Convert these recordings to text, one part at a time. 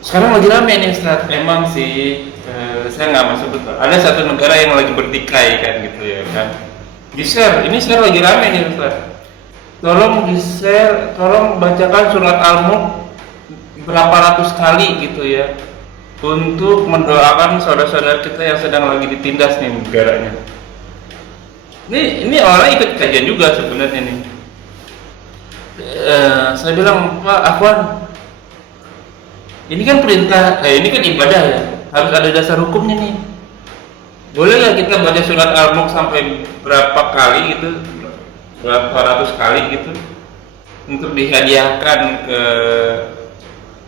Sekarang lagi rame nih Ustaz, emang sih saya nggak masuk betul. Ada satu negara yang lagi bertikai kan gitu ya kan. Di share, ini share lagi rame nih Ustaz. Tolong di share, tolong bacakan surat Al-Mulk berapa ratus kali gitu ya, untuk mendoakan saudara-saudara kita yang sedang lagi ditindas nih negaranya. Ini orang ikut kajian juga sebenarnya nih. Saya bilang, Pak Afwan, ini kan perintah, ini kan ibadah ya, harus ada dasar hukumnya nih. Boleh nggak kita baca surat Al-Mulk sampai berapa kali gitu, berapa ratus kali gitu, untuk dihadiahkan ke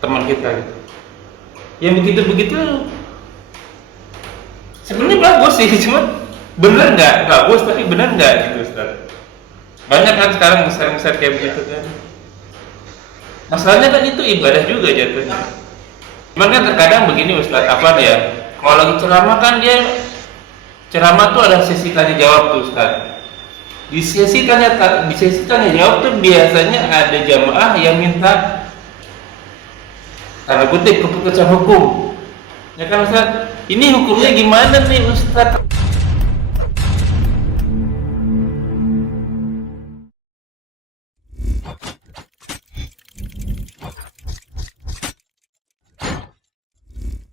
teman kita gitu. Yang begitu-begitu sebenarnya bagus sih, cuma bener nggak bagus, tapi bener nggak gitu Ustaz. Banyak kan sekarang besar-besar kayak begitu kan. Masalahnya kan itu ibadah juga jatuhnya. Cuman kan terkadang begini Ustaz, apa ya? Kalau lagi ceramah kan dia ceramah tuh ada sesi tanya jawab tuh Ustaz. Di sesi tanya jawab tuh biasanya ada jamaah yang minta tanda kutip keputusan hukum. Ya kan Ustaz? Ini hukumnya gimana nih Ustaz?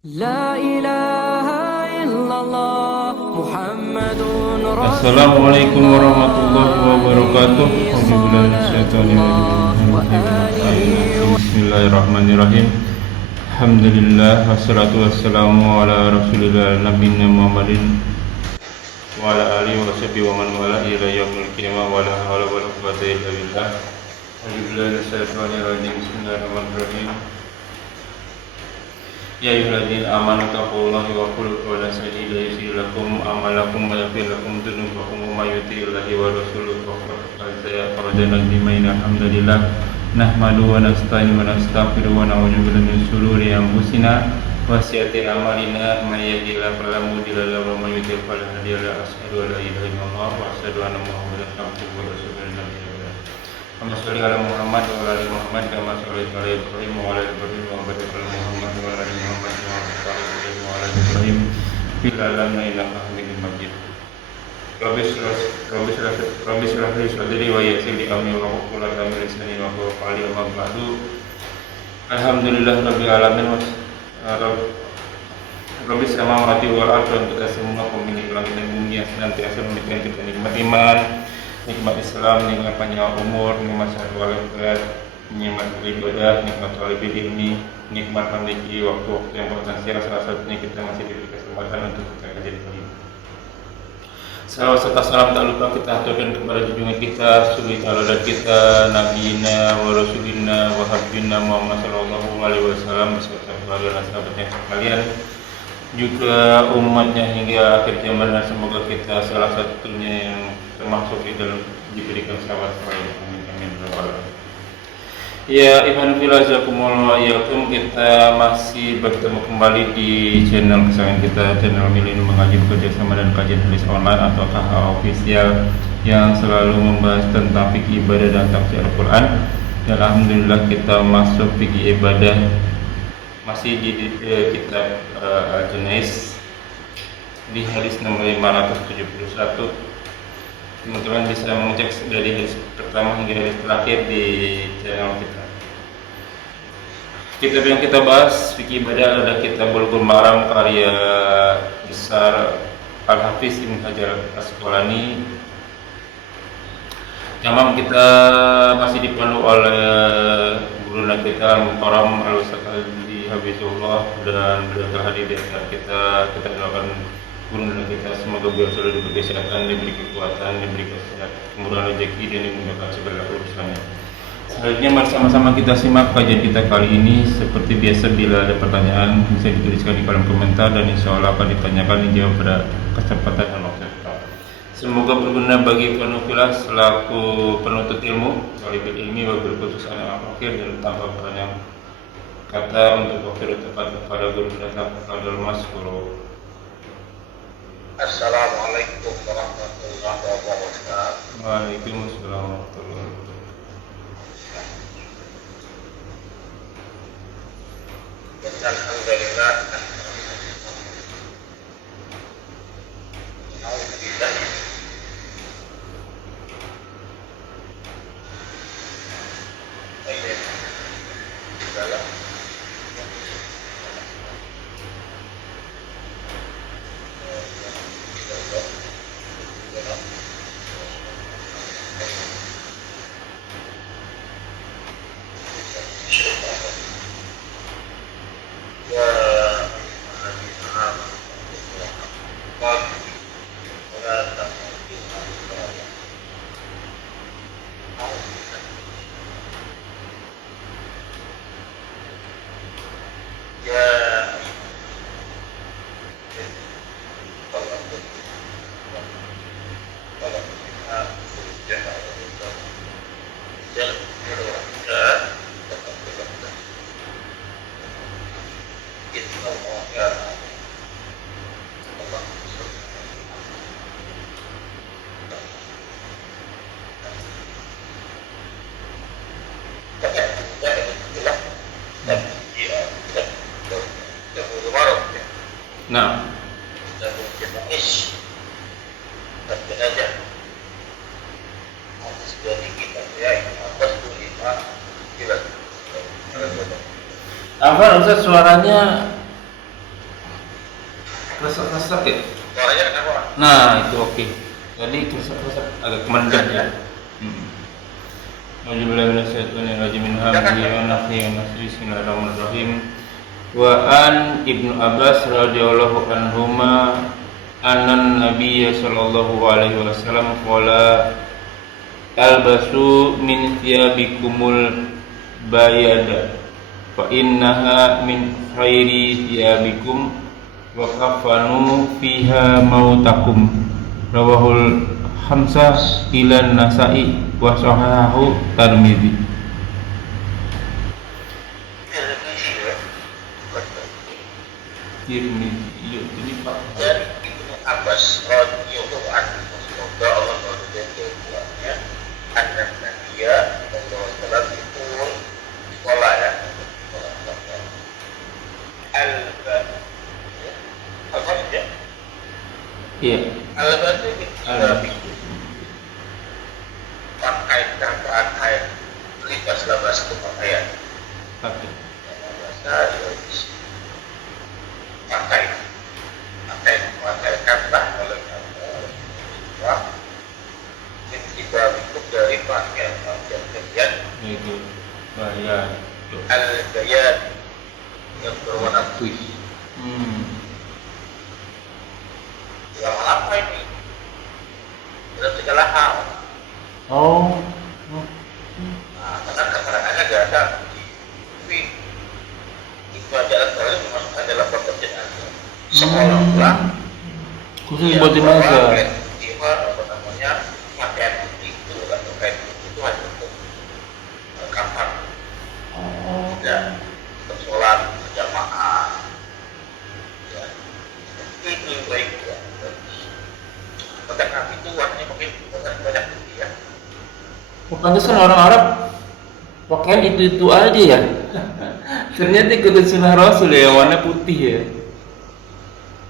La ilaha illallah Muhammadun Rasulullah. Assalamualaikum warahmatullahi wabarakatuh. Bismillahirrahmanirrahim. Alhamdulillah wassalatu wassalamu ala Rasulillah nabiyina Muhammadin wa ala alihi wa sahbihi wa man wala ila yaumil qiyamah wa la haula wa la quwwata illa billah. Bismillahirrahmanirrahim. Ya ayyuhalladzina amanu taqullaha wa qulu qawlan sadida yuslih lakum a'malakum wa yaghfir lakum dzunubakum wa may yuti'illaha wa rasulahu faqad faza alhamdulillah nahmaduhu wa nasta'inu wa nastaghfiruhu wa na'udzu billahi min shururi anfusina wa sayyiati a'malina may yahdihillahu fala mudilla lahu wa may yudlil fala hadiya lahu asyhadu an la ilaha illallah wa asyhadu anna muhammadan abduhu wa rasuluhu. Allahumma sholli ala Muhammad wa ala ali Muhammad kama shallaita ala Ibrahim wa ala ali Ibrahim wa barik ala Muhammad wa ala ali Muhammad kama barakta ala Ibrahim wa ala ali Ibrahim fil alamin innaka Hamidum Majid. Rabbi shrah li sadri wa yassir li amri wa hlul 'uqdatam min lisani yafqahu qawli amma ba'du. Alhamdulillah rabbil alamin Rabbi samawati wal ardi wa kita semua pemilik langit dan bumi yang senantiasa memberikan kita nikmat iman, nikmat Islam, nikmat panjang umur, nikmat sehat walafiat, nikmat ibadah, nikmat talibul ilmi, nikmat memiliki waktu-waktu yang potensial. Salah satunya kita masih diberi kesempatan untuk kita kajian ini. Salawat serta salam tak lupa kita aturkan kepada junjungan kita, suri tauladan kita, nabiyina wa rasulina wa habibina Muhammad sallallahu alaihi wasallam beserta keluarga dan sahabatnya sekalian, juga umatnya hingga akhir zaman, dan semoga kita salah satunya yang termasuk di dalam diberikan syafaat oleh amin amin rabbal alamin. Ya Ikhwan fillah jazakumullah yakum, kita masih bertemu kembali di channel kesayangan kita, channel Milenium Mengaji Bekerjasama dan Kajian Hadis Online atau KH Official, yang selalu membahas tentang fikih ibadah dan tafsir Al-Quran. Dan alhamdulillah kita masuk fikih ibadah masih di kitab Al-Janais di hadis nomor 571. Teman-teman bisa mengecek dari hadis pertama hingga hadis terakhir di channel kita. Kitab yang kita bahas fikih ibadah adalah kitab Bulughul Maram karya besar Al-Hafiz Ibnu Hajar Asqalani. Tamam, kita masih dipandu oleh guru kita Al-Mukarram Al-Ustaz Habibullah, dan beliau telah hadir di antara kita. Kita doakan guru dan kita semoga beliau selalu diberi kesehatan, diberi kekuatan, diberi kemudahan rezeki, dan dimudahkan segala urusannya. Selanjutnya mari sama-sama kita simak kajian kita kali ini. Seperti biasa, bila ada pertanyaan bisa dituliskan di kolom komentar, dan insya Allah akan ditanyakan dijawab pada kesempatan dan waktu tepat. Semoga berguna bagi penutulah selaku penuntut ilmu, talibul ilmi, wabil khusus anak akhir, dan tanpa pertanyaan kata untuk waktu tepat kepada guru dan kepada Mas Guru. Assalamualaikum warahmatullahi wabarakatuh. Waalaikumsalam warahmatullahi wabarakatuh. Alhamdulillah. Alhamdulillah. Baik. Dalam Nah, apa Ustaz suaranya keresak-keresak ya? Suaranya kenapa? Nah, itu oke. Tadi keresak-keresak agak kemendek ya. Bismillahirrahmanirrahim. Wa an Ibnu Abbas radhiyallahu anhuma annan Nabiy sallallahu alaihi wasallam qala albasu min thiyabikumul bayada fa innaha min khairi thiyabikum wa kafanu fiha mautakum rawahul hamsah ila Nasa'i wa sahahahu Tirmidzi. Ini Pak. Dari Ibnu Abbas radhiyallahu anhu, semoga Allah meridhai keduanya, anak Nabiya sallallahu alaihi wasallam itu sekolah ya. Al-Badu ya. Iya. Al-Badu itu pakaian libas itu pakaian. Pakai. Pakaikanlah oleh kamu kita ikut dari pakaian kalian Itu bahaya. al-bayan yang berwarna putih. Lama apa ini? Dalam segala hal. Oh. Nah, karena keterangannya tidak ada. Tapi itu adalah terlalu dimasukkan dalam pekerjaan. Seolah-olah Khusus buat jenazah. Jiwa apa namanya pakaian putih itu atau kain putih itu hanya untuk kafan. Tidak untuk sholat berjamaah. Ya, itu yang baik ya. Pada Nabi itu warnanya mungkin banyak putih ya. Pantesan orang Arab pakaian itu aja ya. Ternyata ikut sunnah Rasul ya, warna putih ya.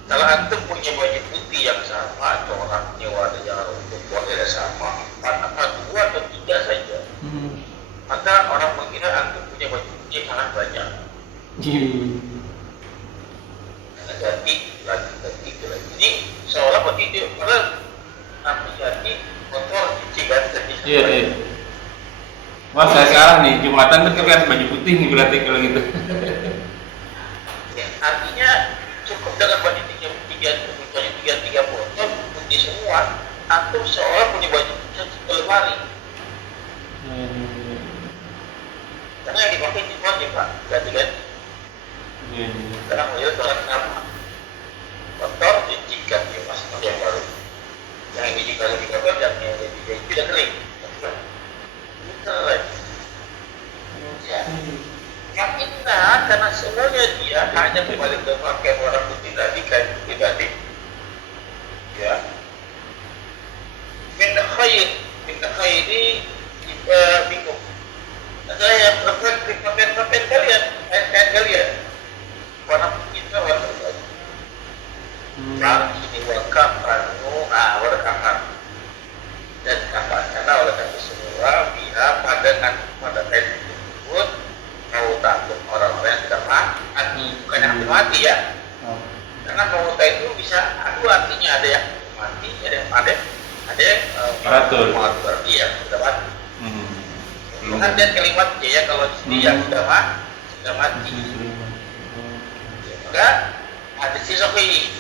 Kalau antum punya baju putih yang sama atau orang punya warna yang untuk warna sama, apa 2 atau 3 saja, maka orang mengira antum punya baju putih yang sangat banyak. Ganti lagi. Ini seolah begitu, karena nanti jadi kotor cuci ganti. Iya. Wah, saya sekarang nih Jumatan kan pakai baju putih nih berarti kalau gitu. Ya, artinya cukup dengan baju tiga botol putih semua, antum seolah punya baju satu lemari. Karena yang dipakai cuma nih Pak, ganti-ganti. Sekarang melihat orang sama, kotor dicucikan ya Mas, yang baru. Yang ini juga lebih kotor dan yang lebih tidak kering. Bukan lagi. Ya. Yang indah karena semuanya dia hanya kembali ke pakaian warna putih tadi, kain putih tadi. Ya. Min khairi bingung. Saya yang pakaian kalian, kain kalian. mati ya. Oh. Karena mauta itu bisa dua artinya, ada yang mati, ada yang Beratur. berarti ya sudah mati. Hmm. Kan dia kalimat ya kalau dia sudah mati. Maka hadis sahih.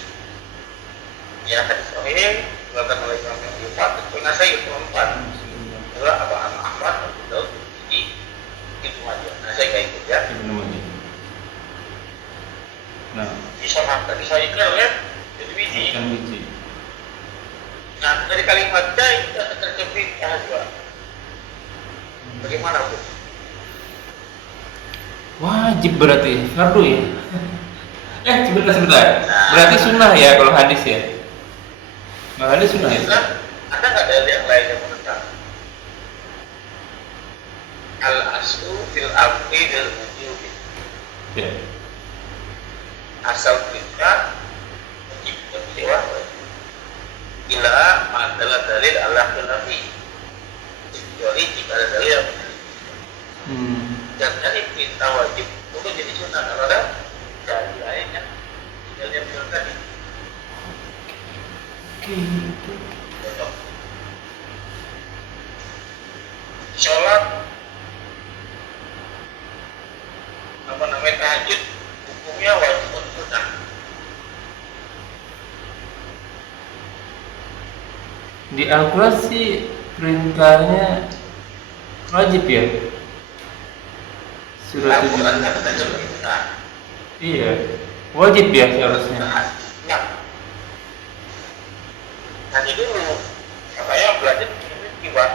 Ya hadis sahih diriwayatkan oleh Imam Ahmad dan Nasai itu 4. Adalah Abu Ahmad Abu di itu aja. Nasai kayak itu ya. Ibnu Majah. Nah, Bisa tadi saya kira ya. Jadi biji. kan biji. Nah dari kalimatnya itu terjepit juga. Bagaimana Bu? Wajib berarti, fardu ya? Sebentar. Berarti sunnah ya kalau hadis ya? Kalau hadis sunnah ya? Ada nggak dalil yang lain yang menentang? Al-aslu fil amri bil wujud. Ya. Asal perintah wajib berdewa. Bila adalah dalil Allah khilafi. Kecuali jika ada dalil yang dan dari perintah wajib itu jadi sunnah kalau ada dari lainnya dalil yang bilang tadi. Contoh. Sholat tahajud hukumnya wajib atau sunnah? Di Al-Quran sih perintahnya wajib ya. Surat Al-Quran 7. kata sunnah. Iya, wajib ya seharusnya. Nah, nanti dulu katanya belajar ini tiba.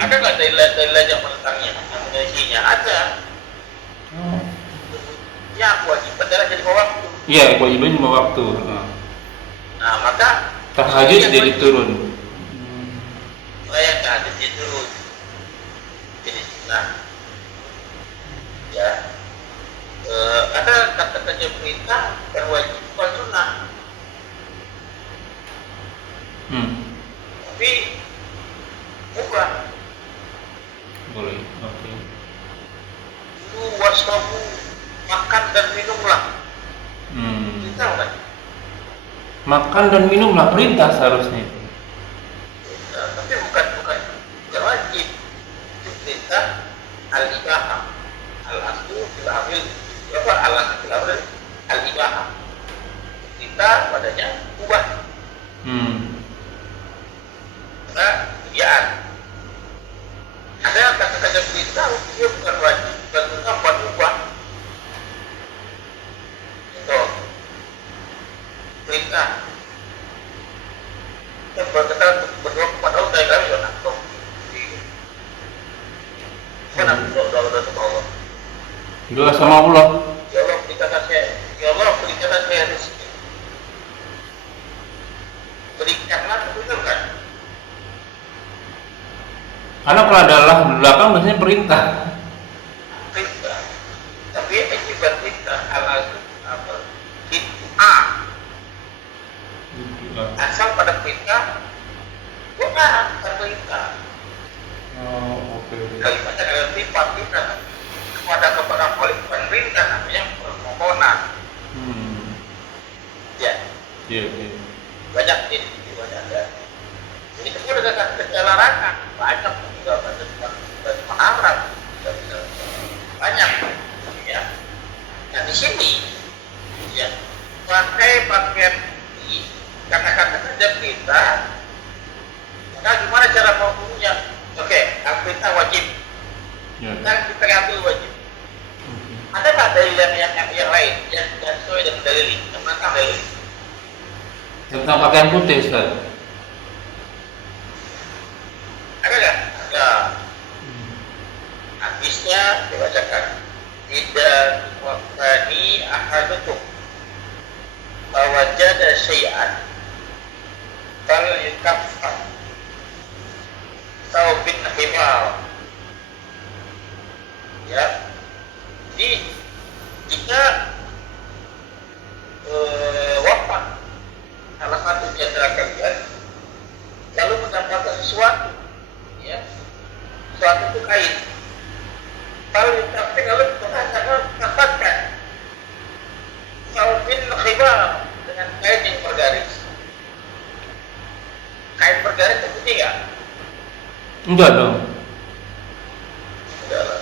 Ada nggak dalil yang menentangnya, yang mengisinya? Ada. Oh. Ya kewajiban adalah jadi waktu. Iya, kewajiban lima waktu. Nah maka Tahajud jadi turun. Layak tahajud jadi turun. Jadi sunnah. Ya. Ada kata-kata perintah bukan wajib, bukan sunnah. Tapi bukan. Boleh, oke. Itu waswabu, makan dan minumlah. Kita kan? Makan dan minumlah perintah seharusnya. Tapi bukan wajib. Itu perintah al-ibahah. Al-aslu fil amil. Apa al-aslu fil amil? Al-ibahah. Perintah padanya ubah. Nah, kebiasaan. Ada kata-kata perintah dia bukan wajib, bukan sunnah, bukan ubah. Itu perintah. Kita berkata berdoa kepada Allah dari kami sunnah. Mana doa sama Allah? Doa sama Allah. Ya Allah berikan saya, ya Allah berikan saya rezeki. Berikanlah betul kan? Karena kalau ada Allah di belakang biasanya perintah. Perintah. Tapi akibat perintah al-azim apa? Doa. Asal pada perintah doa bukan perintah. Oh, oke. Kalimatnya adalah sifat perintah. Kepada Khalik bukan perintah, namanya permohonan. Ya. Iya. Banyak ini banyak ya. Ini pun ada kata larangan banyak juga bahasa Arab banyak ya. Nah di sini ya pakai pakaian ini karena kata kita maka gimana cara mengukurnya? Oke, perintah wajib. Nah kita ambil wajib. Ada nggak dalil yang lain yang sesuai dengan dalil ini? Tentang dalil Tentang pakaian putih, Ustaz. ada nggak? Ada. Hadisnya dibacakan. Tidak wafani ahadukum wajada syai'an fal yukaffar saubin himar. Ya. Jadi jika wafat salah satu di antara kalian lalu mendapatkan sesuatu, ya, sesuatu itu kain. Kalau dikatakan lalu mengatakan Enggak dong. Enggak lah.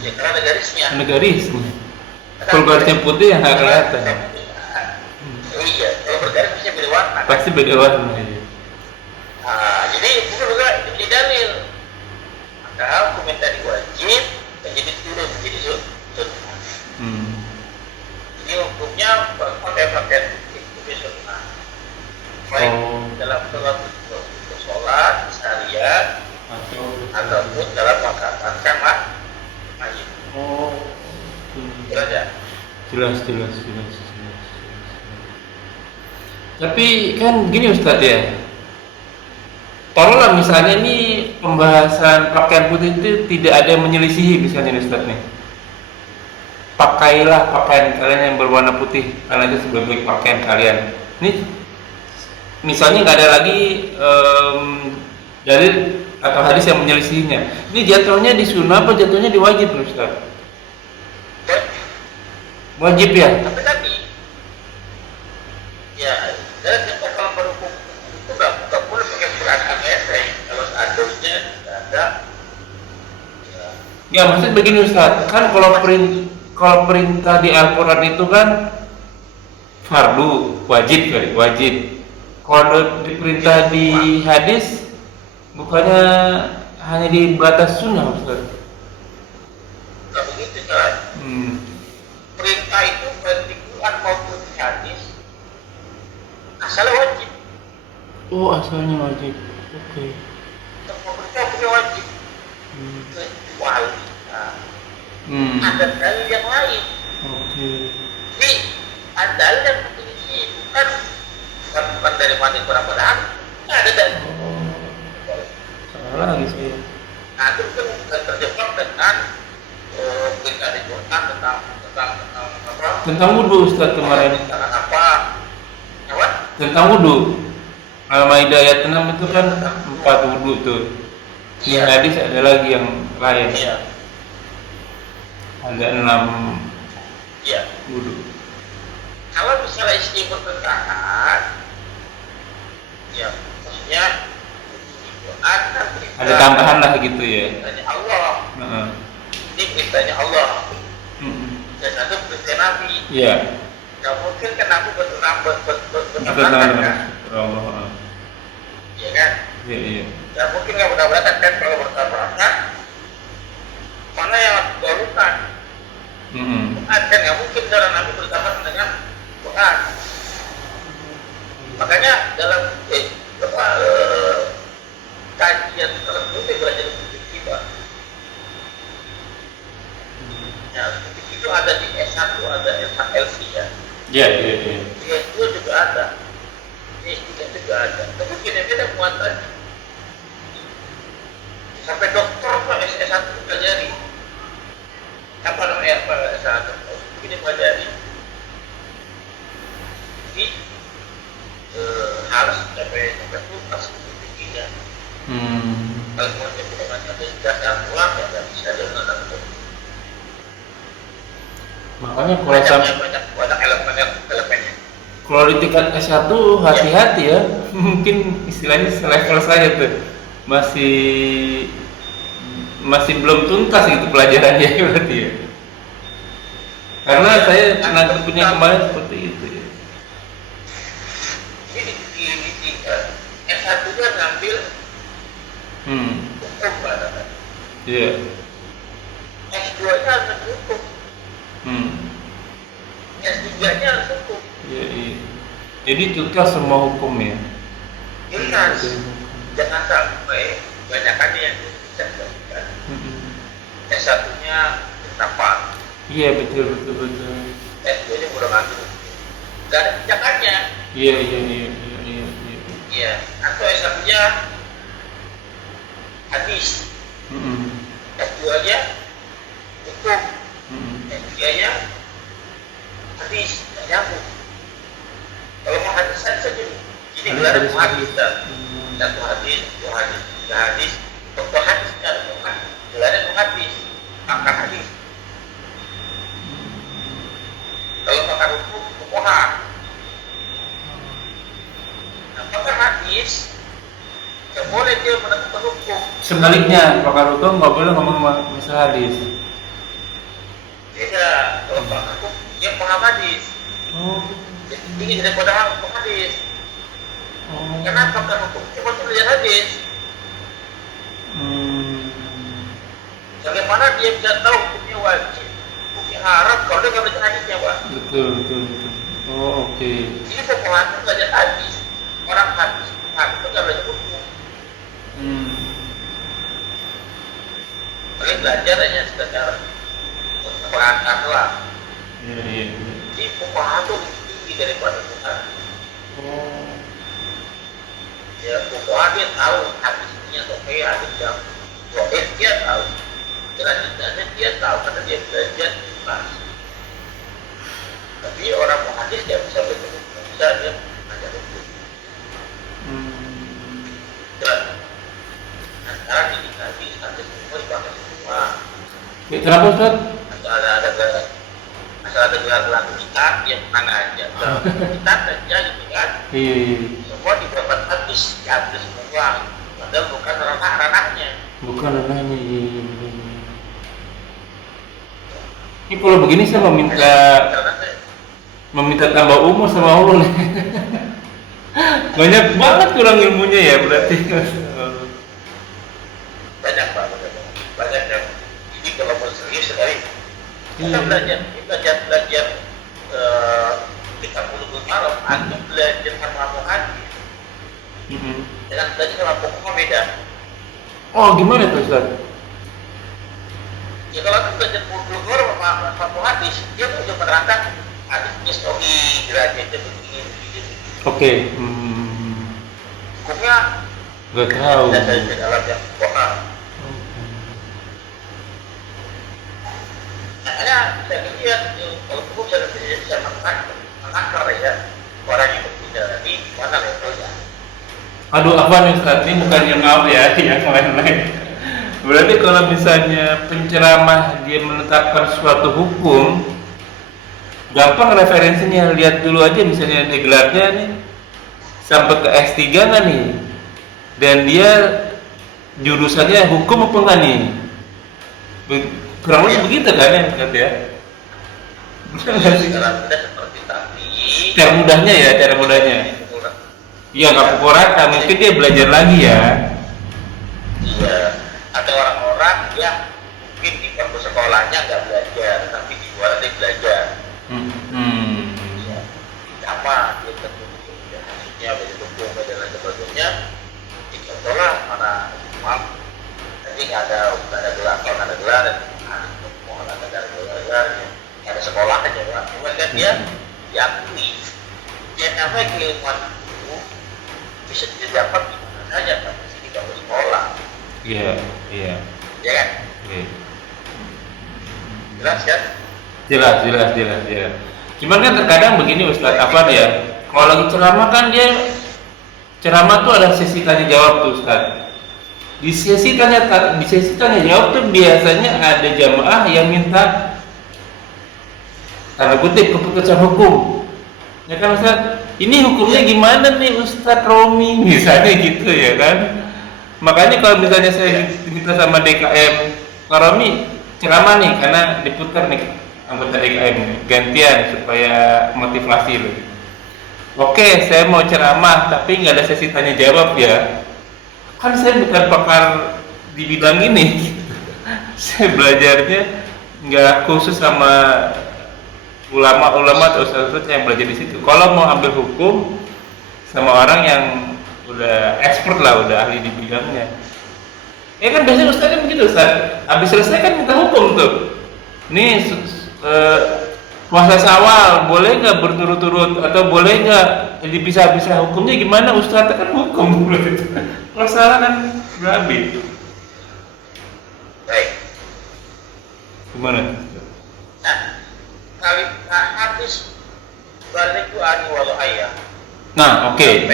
Ya karena ada garisnya. Ada garisnya. Kalau garisnya putih yang nggak kelihatan. Iya, kalau bergaris bisa beda warna. Pasti beda warna. Ya. Nah, jadi bukan juga itu jadi dalil. Maka hukum yang tadi wajib menjadi turun menjadi sunnah. Ini hukumnya pakaian itu sunnah. Baik dalam sholat seharian ataupun dalam makanan mayit. Jelas. Tapi kan gini Ustadz ya, taruhlah misalnya ini pembahasan pakaian putih itu tidak ada yang menyelisihi misalnya Ustadz nih, pakailah pakaian kalian yang berwarna putih karena itu sebagai pakaian kalian. Ini misalnya nggak ada lagi dalil atau hadis yang menyelisihinya. Ini jatuhnya di sunnah apa jatuhnya di wajib Ustadz? Wajib ya? Tapi tadi ya dan kalau berhukum itu nggak boleh pakai Quran agama kalau seandainya tidak ada ya maksud begini Ustaz, kan kalau perintah di Al-Quran itu kan fardu, wajib. Kalau diperintah di hadis bukannya hanya di batas sunnah Ustaz? nggak begitu kan? Perintah itu baik di Quran maupun di hadis asalnya wajib. Oh asalnya wajib. Oke. Semua perintah punya wajib. Kecuali ada dalil yang lain. Oke. Jadi ada dalil yang ini bukan dari mana kurang padahal ada dalil. Salah lagi saya. Nah itu kan terjebak dengan perintah di Quran tentang apa? Tentang wudhu Ustaz kemarin. Tentang apa? Apa? Tentang wudhu. Al-Maidah ayat 6 itu kan 4 wudhu tuh. Di hadis ada lagi yang lain. Iya. Ada 6 Iya. wudhu. Kalau misalnya istri bertentangan, ya maksudnya di Quran kan Ada tambahan lah gitu ya. perintahnya Allah. Ini perintahnya Allah. Dan satu perintah Nabi. Iya. Gak mungkin kan Nabi bertentangan kan? Allah. Iya kan? Iya. Gak mungkin gak bertabrakan kan kalau bertabrakan. Mana yang harus digaulukan? Quran kan gak mungkin cara Nabi bertabrakan dengan Quran. Makanya dalam kajian tertentu belajar fikih kita. Ya, itu ada di S1, ada S1LC ya. Iya. Di S2 juga ada. Di S3 juga ada. Tapi beda-beda muatannya. Sampai dokter Pak S1 pelajari. Apa namanya S1? Ini pelajari. Jadi harus sampai tuntas fikihnya. Kalau mau dengan ada dasar uang ya nggak bisa dengan itu. Makanya kalau banyak elemennya. kalau di tingkat S1 hati-hati ya. Mungkin istilahnya selevel saya tuh. Masih belum tuntas gitu pelajarannya berarti ya. Karena saya nangkepnya kemarin seperti itu ya. Ini di S1 kan ngambil hukum kan. Iya. S2-nya harus hukum. S3-nya harus hukum. Iya. Jadi tuntas semua hukum ya. Tuntas. Jangan sampai banyakannya yang bisa dilakukan. S1-nya pendapat. Iya betul. S2-nya udah ngambil. Gak ada pijakannya. Iya. Iya. Atau S1-nya hadis. S2-nya hukum. S3-nya hadis. Gak nyambung. Kalau mau hadis saja dulu. Jadi gelar hadis dan satu hadis, dua hadis, tiga hadis, untuk hadisnya gelarnya hadis, angka hadis. Kalau makan hukum, hukuman. Nah, maka hadis, tidak boleh dia menemukan hukum. hukum. Sebaliknya pakar hukum nggak boleh ngomong masalah hadis. Beda, kalau pakar hukum dia paham hadis. Oh. Jadi tinggi daripada hukum hadis. Oh. Karena pakar hukum cuma belajar hadis. Bagaimana dia bisa tahu hukumnya wajib, hukumnya haram kalau dia nggak baca hadisnya, Pak? Betul. Oh, oke. Jadi pokoknya itu belajar hadis. Orang hadis itu nggak belajar hukum. Paling belajar hanya sekedar pengantar lah. Iya. Jadi pokoknya itu lebih tinggi daripada Tuhan. Oh. Ya pokoknya dia tahu hadisnya sampai hadis yang dia tahu. Selanjutnya dia tahu karena dia belajar di kelas. Tapi orang muhadis dia bisa bertemu, bisa dia belajar hukum. Dan sekarang dikasih hadis semua dipakai semua. Ya, kenapa Ustaz? Asal ada gelar kita dia menang aja. Kita saja gitu kan. Iya. Semua didapat hadis semua. Padahal bukan ranahnya. Bukan ranahnya. Ini kalau begini saya meminta tambah umur sama Allah nih. Banyak banget kurang ilmunya ya berarti. Banyak Pak, banyak yang ini kalau mau serius sekali. Kita belajar kita Bulughul Maram, antum belajar sama muhadis. Dengan belajar sama pokoknya beda. Oh gimana tuh Ustaz? Ya kalau kita belajar Bulughul Maram sama muhadis, dia tuh udah menerangkan hadisnya stohi, derajatnya begini. Oke. Hukumnya Gak tahu. dari dalam yang pokok. Makanya saya lihat kalau perlu saya bisa mengakar ya orang yang berbeda ini mana levelnya. Aduh apa nih Ustaz? Ini bukan yang ngawur ya, yang lain-lain. Berarti kalau misalnya penceramah dia menetapkan suatu hukum, gampang referensinya, lihat dulu aja misalnya ada gelarnya nih sampai ke S3 nggak nih, dan dia jurusannya hukum apa enggak nih, kurang lebih begitu kan ya Ustaz ya? Benar nggak sih? Cara mudah seperti tadi. Cara mudahnya ya, cara mudahnya. Iya nggak pukul rata, mungkin dia belajar lagi ya. Iya, ada orang-orang yang mungkin di kampus sekolahnya nggak belajar, tapi di luar dia belajar. Ya, apa dia tentunya hasilnya belajar hukum dan lain sebagainya. Dicontohlah mana imam, jadi nggak ada gelar, kalau nggak ada gelar, mau ada gelar, ada sekolah aja lah. Cuma kan dia diakui, dia apa keilmuan itu bisa didapat di mana saja, tapi di kampus sekolah. Iya. Ya kan? Jelas kan? Jelas. Cuman kan terkadang begini Ustaz, apa ya? Kalau lagi ceramah kan dia ceramah tuh ada sesi tanya jawab tuh Ustaz. Di sesi tanya jawab tuh biasanya ada jamaah yang minta tanda kutip keputusan hukum. Ya kan Ustaz? Ini hukumnya gimana nih Ustaz Romi? Misalnya gitu ya kan? Makanya kalau misalnya saya minta sama DKM, Pak Romi ceramah nih karena diputar nih anggota DKM gantian supaya motivasi loh. Oke, saya mau ceramah tapi nggak ada sesi tanya jawab ya. Kan saya bukan pakar di bidang ini. Saya belajarnya nggak khusus sama ulama-ulama atau ustaz-ustaz yang belajar di situ. Kalau mau ambil hukum sama orang yang udah expert lah, udah ahli di bidangnya. Kan biasanya Ustaz kan begitu Ustaz. Habis selesai kan minta hukum tuh. Nih puasa Syawal boleh nggak berturut-turut atau boleh nggak dipisah-pisah, hukumnya gimana Ustaz? Kan hukum pelaksanaan berhabis. Baik. Gimana? Hadis balik itu ani walau ayah. Nah, oke,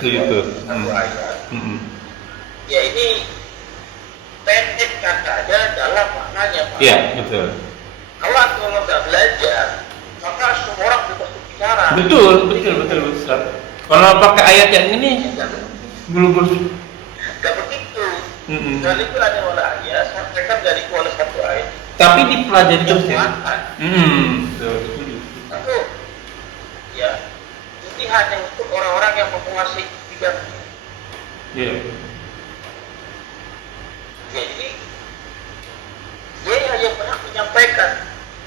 setuju tuh. Ya ini pendekkan saja dalam maknanya Pak. Iya, betul. Kalau nggak belajar, maka semua orang bebas berbicara. Betul Ustaz. Kalau pakai ayat yang ini, bulu-bulu. Gak begitu. Dari itu ada wala ya, sampaikan dari kuala satu ayat. Tapi dipelajari terus ya. Muatan. Betul. Satu, ya, ini hanya untuk orang-orang yang menguasai bidang ini. Iya. Jadi dia hanya pernah menyampaikan,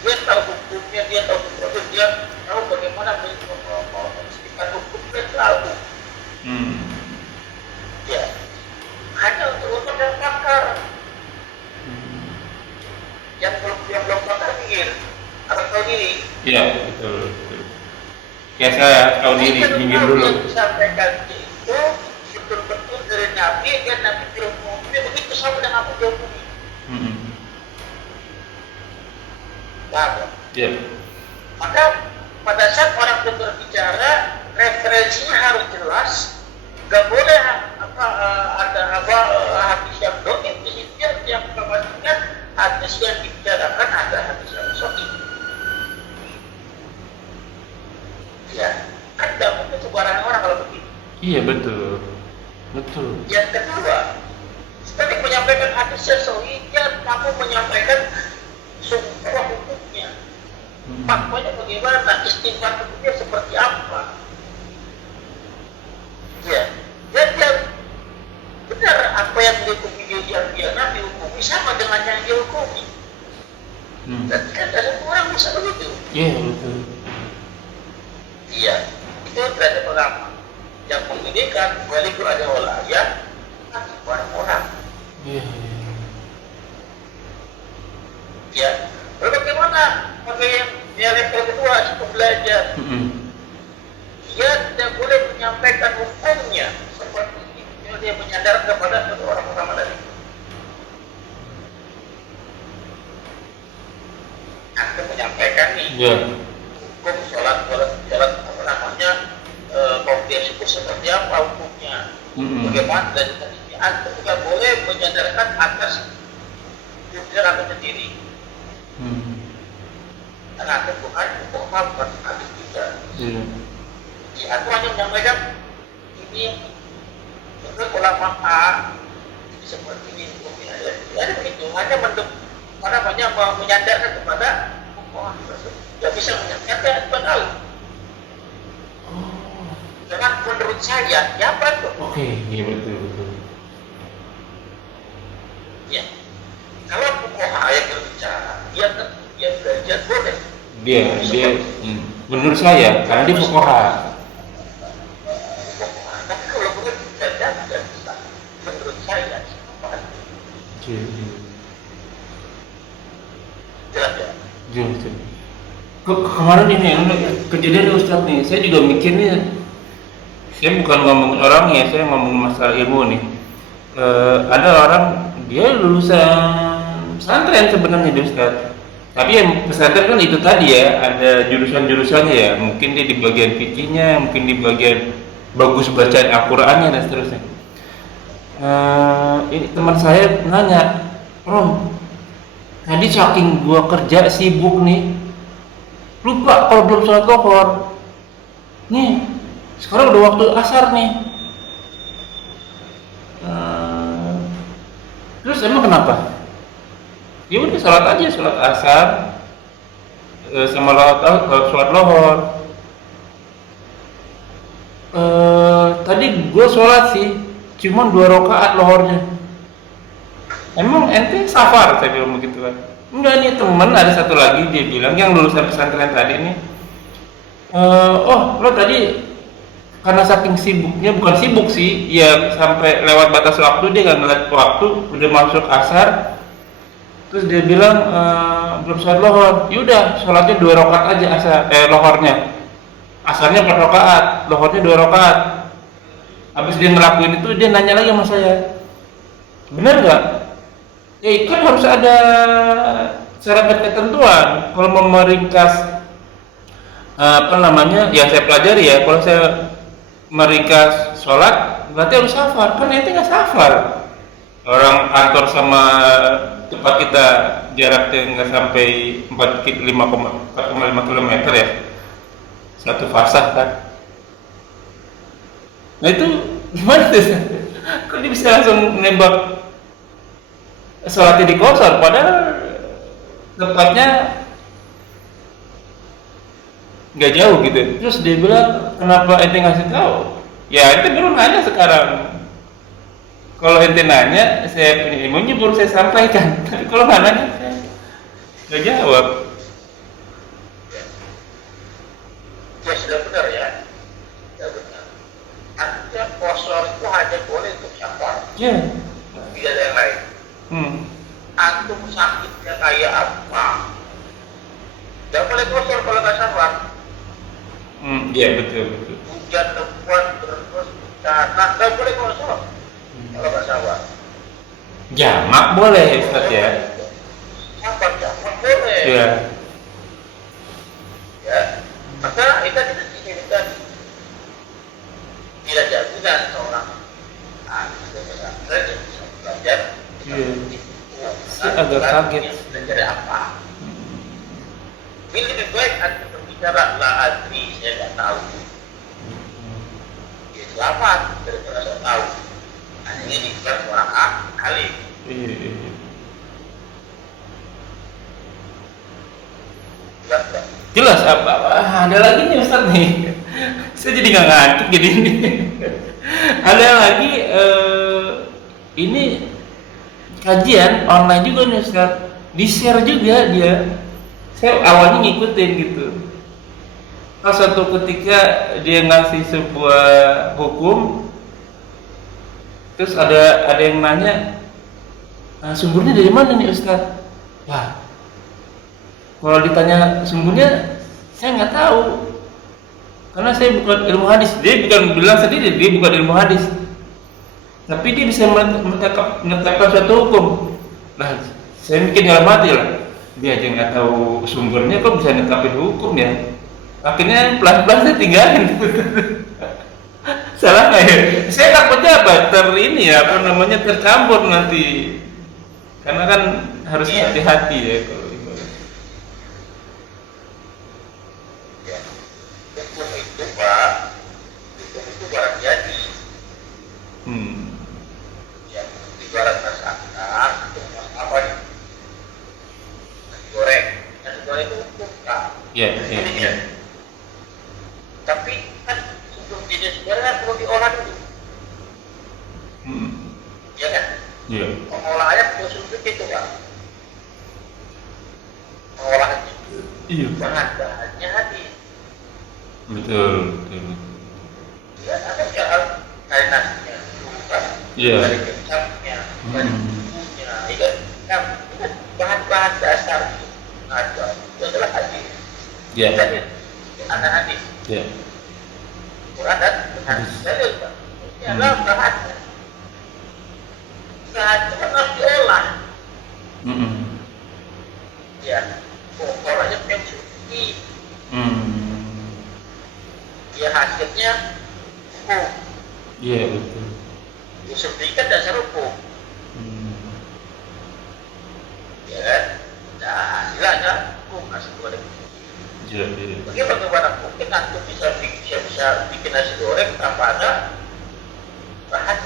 dia tahu hukumnya, dia tahu proses, dia tahu bagaimana memastikan hukumnya tahu. Ya, hanya untuk yang pakar, yang belum pakar mikir, atau tahu diri. Iya, betul. Ya saya tahu diri, minggir dulu. Yang disampaikan itu betul-betul dari Nabi dan Nabi berhubungi begitu sama dengan apa berhubungi. Paham? Iya. Maka pada saat orang itu berbicara, referensinya harus jelas. Gak boleh ada hadis yang doib di situ yang pastikan hadis yang dibicarakan ada hadis yang sahih. Ya, kan tidak mungkin sembarangan orang kalau begitu. Iya betul. Yang kedua, setelah menyampaikan hadis yang sahih, dia kamu menyampaikan semua hukumnya. Maknanya bagaimana, istighfar hukumnya seperti apa? Ya, dan yang benar apa yang dihukumi dia Nabi hukumi sama dengan yang dia hukumi. Dan kan ada orang bisa begitu. Iya betul. Iya, itu derajat pertama. Yang membedakan walaupun ada wilayah, nanti orang-orang. Iya. Ya, lalu bagaimana pakai yang level kedua itu belajar? Dia tidak boleh menyampaikan hukumnya seperti itu. Dia menyadar kepada satu orang pertama tadi. Aku menyampaikan nih. Iya. Hukum sholat apa namanya kompleks itu seperti apa hukumnya, bagaimana dari tadi antum tidak boleh menyadarkan atas pikiran antum sendiri, karena antum bukan hukum apa hadis juga. Aku hanya menyampaikan ini menurut ulama A seperti ini hukumnya, ada begitu, hanya menyadarkan kepada hukum tersebut. Tidak bisa menyampaikan tahu. Dengan menurut saya, siapa itu? Oke, iya betul. Ya, kalau fuqaha yang berbicara, dia belajar boleh. Dia, menurut saya, karena dia fuqaha. Tapi kalau boleh belajar tidak bisa. Menurut saya, jelas ya. Jelas. Kemarin ini kejadian Ustadz nih, saya juga mikir nih, saya bukan ngomongin orangnya, saya ngomongin masalah ilmu nih. Ada orang dia lulusan pesantren sebenarnya Ustadz, tapi yang pesantren kan itu tadi ya, ada jurusan-jurusannya ya, mungkin dia di bagian fikihnya, mungkin di bagian bagus bacaan Al-Qur'annya dan seterusnya. Ini teman saya nanya, Rom, tadi saking gua kerja sibuk nih, lupa kalau belum sholat zuhur. Nih, sekarang udah waktu asar nih. Terus emang kenapa? Ya udah sholat aja, sholat asar sama sholat zuhur. Tadi gue sholat sih, cuman 2 rakaat zuhurnya. Emang ente safar? Saya bilang begitu kan. Enggak, nih temen ada satu lagi dia bilang yang lulusan pesantren tadi nih, lo tadi karena saking sibuknya, bukan sibuk sih, ya sampai lewat batas waktu dia nggak ngeliat waktu, udah masuk asar, terus dia bilang belum sholat zuhur. Yaudah, sholatnya 2 rakaat aja zuhurnya, asarnya 4 rakaat, zuhurnya 2 rakaat. Habis dia ngelakuin itu dia nanya lagi sama saya, bener nggak? Ya kan harus ada syarat dan ketentuan. Kalau mau meringkas yang saya pelajari ya, kalau saya meringkas sholat berarti harus safar, kan nanti nggak safar. Orang kantor sama tempat kita jaraknya nggak sampai 4,5 km ya, satu fasah kan. Nah itu gimana tuh? Kok dia bisa langsung nembak sholatnya di kosor, padahal tempatnya nggak jauh gitu. Terus dia bilang, kenapa ente ngasih tahu? Ya ente baru nanya sekarang. Kalau ente nanya, saya punya ilmunya baru saya sampaikan. Tapi kalau nggak nanya, saya nggak jawab. Ya sudah benar ya. Ya benar. Artinya kosor itu hanya boleh untuk syafar. Ya. Tidak ada yang lain. Antum sakitnya kayak apa? Tidak boleh kosor kalau nggak syafar. Iya betul betul. Hujan lebat terus tanah nggak boleh kosor kalau nggak syafar. Jamak boleh Ustaz ya. Syafar jamak boleh. Iya. Ya. Maka kita tidak diinginkan tidak jaminan seorang pesantren yang bisa belajar. Iya. Saya agak kaget. Belajar apa? Ini lebih baik anda berbicara la adri, saya nggak tahu. Ya selamat daripada saya tahu. Hanya ini bukan orang alim. Iya. Jelas apa? Ada lagi nih Ustaz nih. Saya jadi nggak ngantuk jadi ini. Ada lagi ini kajian online juga nih Ustaz. Di-share juga dia. Saya awalnya ngikutin gitu. Pas suatu ketika dia ngasih sebuah hukum, terus ada yang nanya, sumbernya dari mana nih Ustaz? Wah, kalau ditanya sumbernya, saya nggak tahu. Karena saya bukan ilmu hadis. Dia bukan bilang sendiri, dia bukan ilmu hadis. Tapi dia bisa menetapkan suatu hukum. Nah, saya mikir dalam hati lah. Dia aja nggak tahu sumbernya, kok bisa netapin hukum ya? Akhirnya pelan-pelan saya tinggalin. Salah nggak ya? Saya takutnya apa? Tercampur nanti. Karena kan harus hati-hati ya kalau ibadah. Ya. Hukum itu Pak, hukum itu barang jadi. Ya, ibarat masakan, apa nih? Nasi goreng. Nasi goreng itu hukum Pak. Iya. Tapi kan sebelum jadi goreng kan perlu diolah dulu. Ya kan? Iya. Pengolahannya perlu sulit itu Pak. Pengolahannya. Iya. Bahan-bahannya hadis. Betul. Ya, ada soal kain nasinya, bukan? Iya. Dari kecapnya, dari bumbunya, itu kan bahan-bahan dasar itu ada. Itu adalah hadis. Iya. Itu ada hadis. Iya. Quran dan hadis. Jadi ini adalah bahannya. Bahannya kan harus diolah. Ya, olahnya yang suci. Ya hasilnya hukum. Iya betul. Ya seperti kan dasar hukum. Ya kan? Nah, hasilnya hukum nasi goreng. Iya. Bagaimana mungkin antum bisa bikin nasi goreng tanpa ada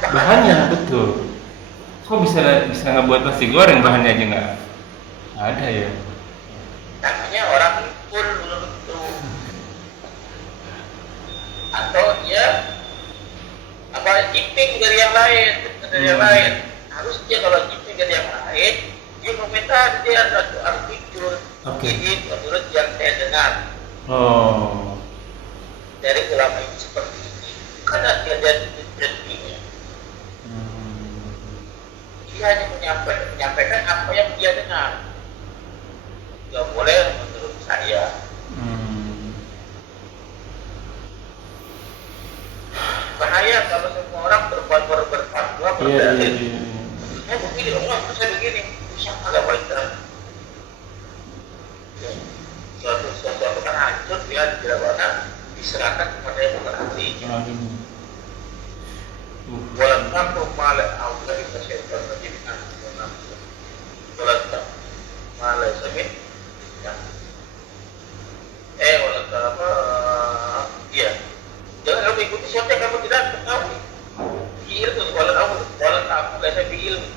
Bahannya betul. Kok bisa ngebuat nasi goreng bahannya aja nggak ada ya? Namanya orang pun belum tentu. Atau dia jipping dari yang lain. Harusnya kalau jipping dari yang lain, dia komentar dia ada satu artikel ini menurut yang saya dengar. Dari ulama ini seperti ini. Karena dia ada jadinya. Dia hanya menyampaikan apa yang dia dengar. Gak boleh menurut saya. Bahaya kalau semua orang berfatwa berdalil. Saya begini, saya begini. Bisa agak baik kan? Suatu kan hancur dia tidak mana diserahkan kepada yang bukan ahli. Walau tanpa malah Allah kita syaitan menjadi anak. Walau tanpa malah sabit. Walau tanpa iya. Jangan kamu ikuti sesuatu yang kamu tidak ketahui. Ilmu walau tanpa saya ilmu.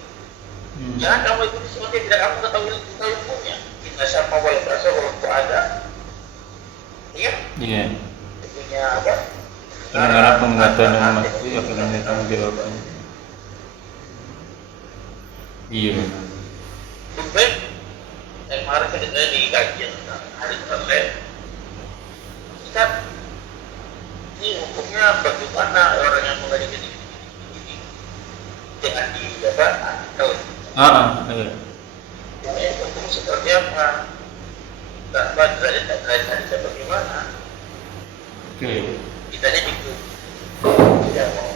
Jangan kamu ikuti sesuatu yang tidak kamu ketahui ilmunya. Kita sama wal bahasa walaupun ada. Iya? Iya. Punya apa? Karena penglihatan yang mati akan namanya tanggung jawab. Iya. Baik. Kemarin saya di kajian hari selesai. Ustaz, ini hukumnya bagaimana orang yang mengaji ini dengan di apa? Iya. Ini hukum seperti apa? Tanpa derajat bagaimana? Oke. Kita ini itu tidak mau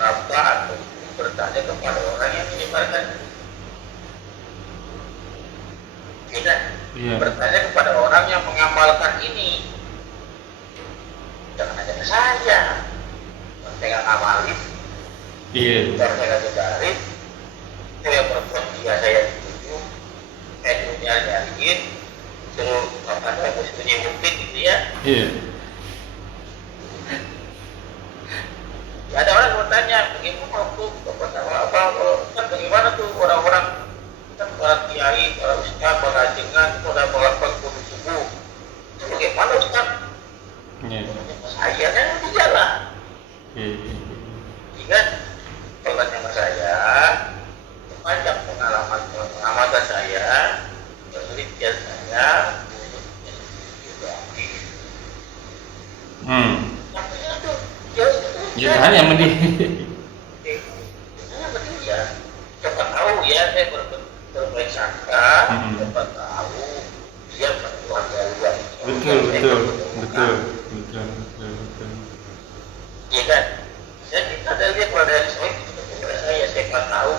apa atau bertanya kepada orang yang menyebarkan. Tidak. Iya. Bertanya kepada orang yang mengamalkan ini. Jangan hanya ke saya. Saya ngamalin. Iya. Saya garis. Saya berbuat dia saya setuju. Saya nyariin. Suruh apa musuhnya mungkin gitu ya. Iya. Ada orang bertanya, bagaimana tuh bagaimana tuh orang-orang kan para kiai, para ustaz, para jengan, para melakukan kudu subuh. Itu bagaimana ustaz? Iya. Saya kan di jalan. Iya. Jika pertanyaan sama saya, sepanjang pengamatan saya, penelitian saya, Artinya tuh Ya hanya mending. betul ya. Siapa tahu ya saya berbaik sangka, siapa tahu dia berkeluar dari luar. Betul. Iya kan? Saya kita ada lihat pada dari saya kan tahu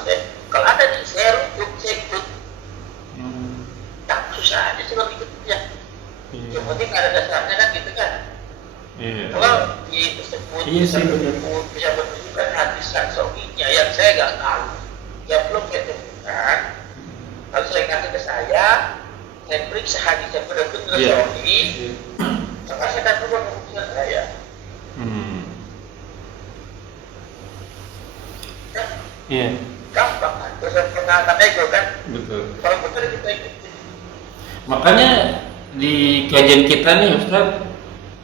kalau ada di saya ikut. Tak susah aja sih kalau ikut ya. Yang penting ada dasarnya kan gitu kan. Iya. Kalau di tersebut bisa menunjukkan hadis saksinya yang saya nggak tahu, ya belum saya temukan. Kalau saya kasih ke saya periksa hadis yang benar-benar sahih, maka saya akan berubah keputusan saya. Iya. Gampang kan, terus pengangkat ego kan. Betul. Kalau betul kita ikuti. Makanya di kajian kita nih Ustaz,